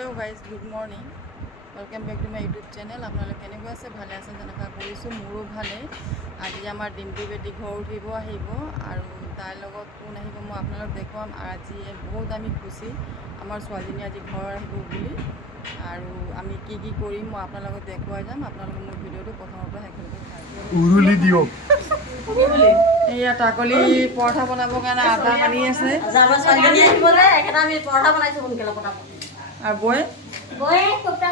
Hello' guys, good morning, welcome back to my YouTube channel. আপোনালোক কেনেকুৱা আছে? ভালে আছে যেন আশা কৰিছোঁ। মোৰো ভালেই। আজি আমাৰ ডিম্পী বেটী ঘৰ উঠিব আহিব আৰু তাইৰ লগত কোন আহিব মই আপোনালোক দেখুৱাম। আৰু আজি বহুত আমি খুচি আমাৰ ছোৱালীজনী আজি ঘৰ আহিব বুলি। আৰু আমি কি কি কৰিম মই আপোনালোকক দেখুৱাই যাম। আপোনালোকে মোৰ ভিডিঅ'টো প্ৰথমৰ পৰা শেষলৈকে চাই উৰুলি দিয়ক। এয়া তাকলি পৰঠা বনাবৰ কাৰণে আটা সানি আছে। আৰু বৈ কোপ্তা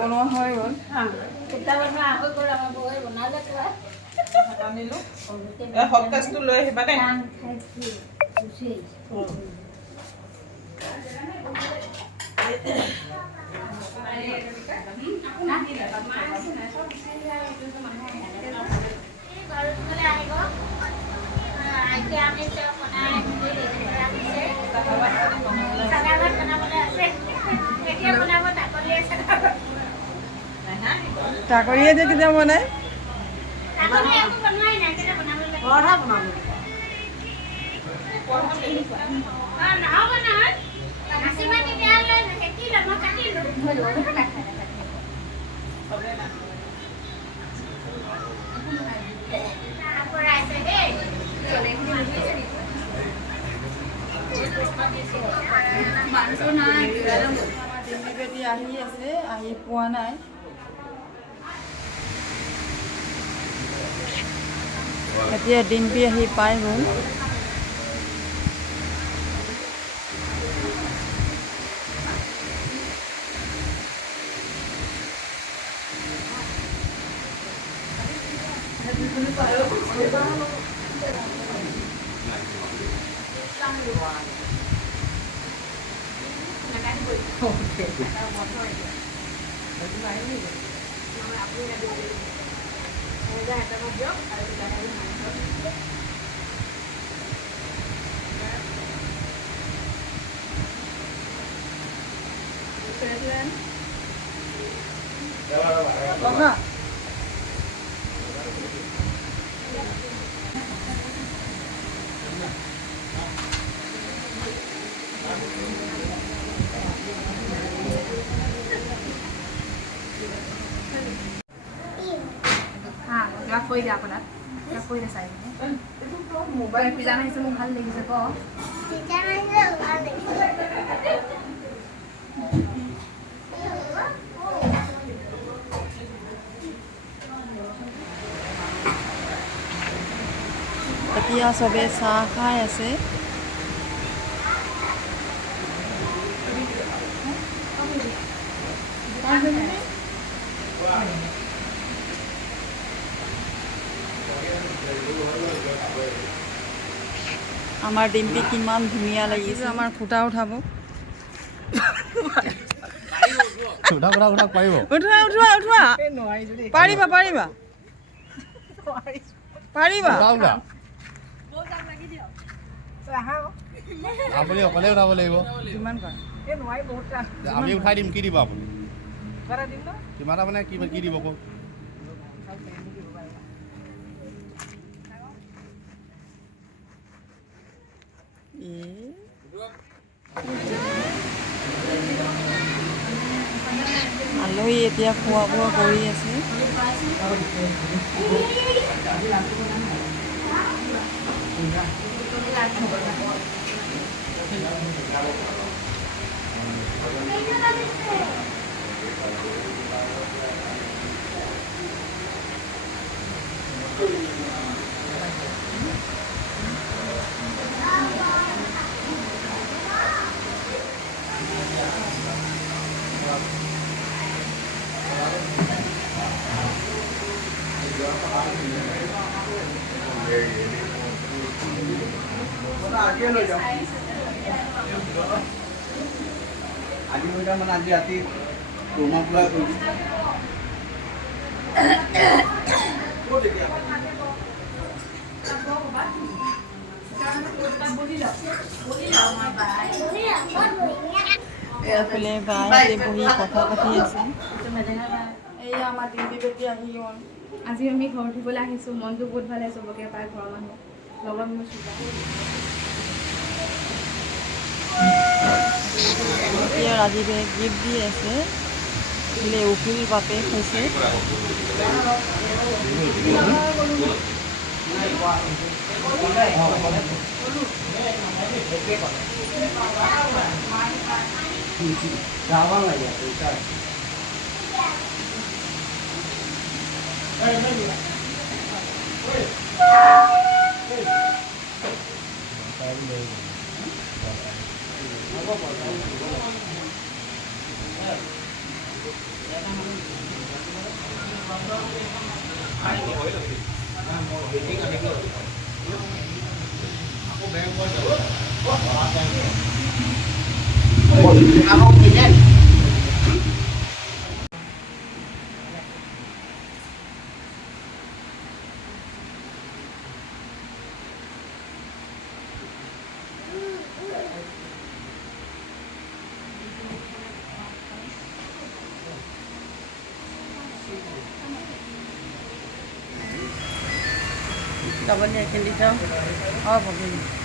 বনোৱা হৈ গ'ল। হটকেছটো লৈ আহিবা দেই। তাকৰিয়ে যে কেতিয়া বনাই ডিম্পী বেটী আহি আছে, আহি পোৱা নাই। এতিয়া ডিম্পী আহি পাই গ'ল। বহা। কৈ দিয়া আপোনাক কৈ দে চাই মোবাইল পিজান আহিছে, মোক ভাল লাগিছে ক এতিয়া চবে চাহ খাই আছে। আমাৰ ডিম্পী কিমান ধুনীয়া লাগিছে। আমাৰ খুটা উঠাব। উঠা পাৰিব? উঠোৱা উঠোৱা উঠোৱা। পাৰিবা পাৰিবা পাৰিবা। আপুনি অকলে উঠাব লাগিব। কিমান কৰা? আমি উঠাই দিম। কি দিব আপুনি? কিমান এটা মানে কি দিব কওক? আলহী এতিয়া খোৱা বোৱা কৰি আছে। আজি মানে আজি ৰাতি ৰুমা পুৰা কৰি এইফালে বাই বহি কথা পাতি আছে। এই আমাৰ ডিম্পী বেটী আহি গ'ল। আজি আমি ঘৰ উঠিবলৈ আহিছোঁ। মনটো বহুত ভাল আছে, চবকে পাই ঘৰৰ মানুহ লগত মোৰ চুবা এতিয়া ৰাজীৱে গিফ্ট দি আছে বোলে উকিল বাপে হৈছে Double nya can dito. Oh, begini.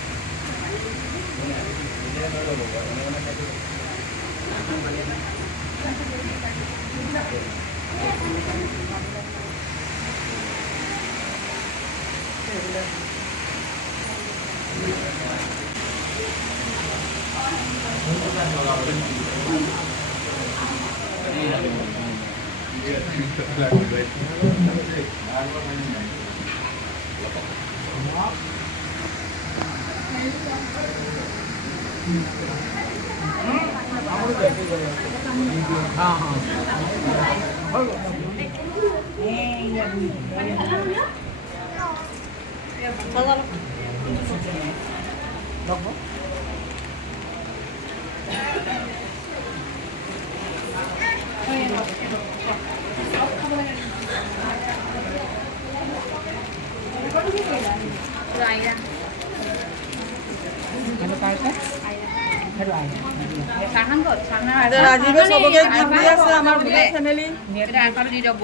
রাজীবে সবকে গিফট দি আছে আমার পুরো ফ্যামিলি এটা আকারে দি দেব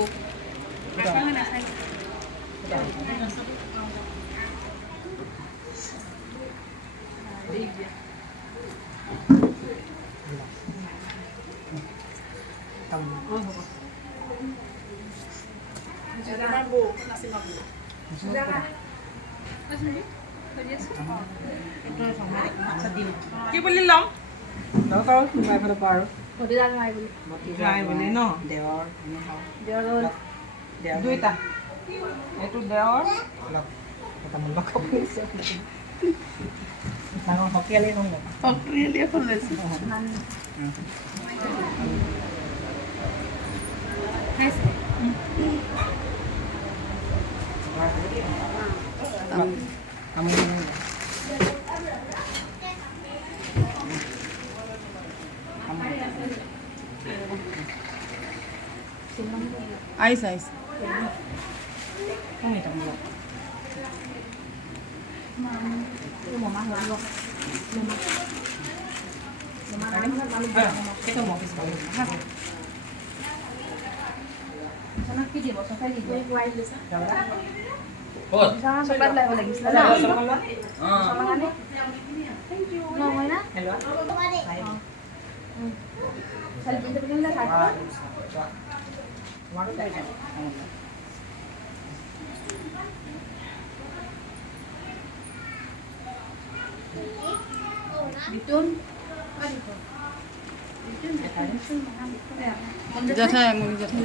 কি বুলি ল'ম দুইটা এইটো দেৱৰ আইস আইস জেঠাই মুনি জেঠাই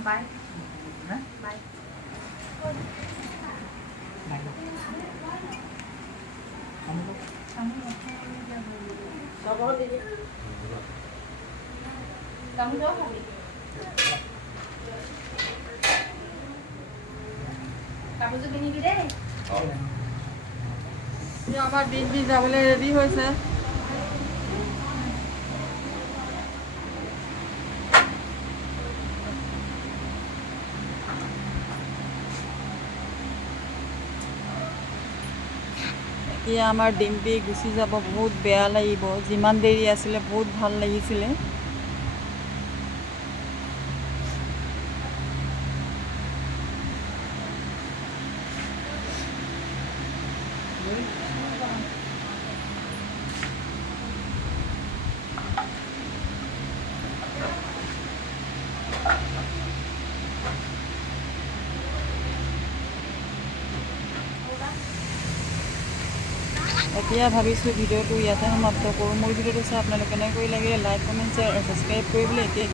বাই কাপোৰযোৰ কিনিবি দেই আমাৰ দিদি যাবলৈ ৰেডি হয়েছে এতিয়া আমাৰ ডিম্পি গুচি যাব বহুত বেয়া লাগিব যিমান দেৰি আছিলে বহুত ভাল লাগিছিলে এতিয়া ভাবিছোঁ ভিডিঅ'টো ইয়াতে সমাপ্ত কৰোঁ। মোৰ ভিডিঅ'টো চাই আপোনালোকে কেনেকৈ লাগিলে লাইক কমেণ্ট শ্বেয়াৰ আৰু ছাবস্ক্ৰাইব কৰিবলৈ এতিয়া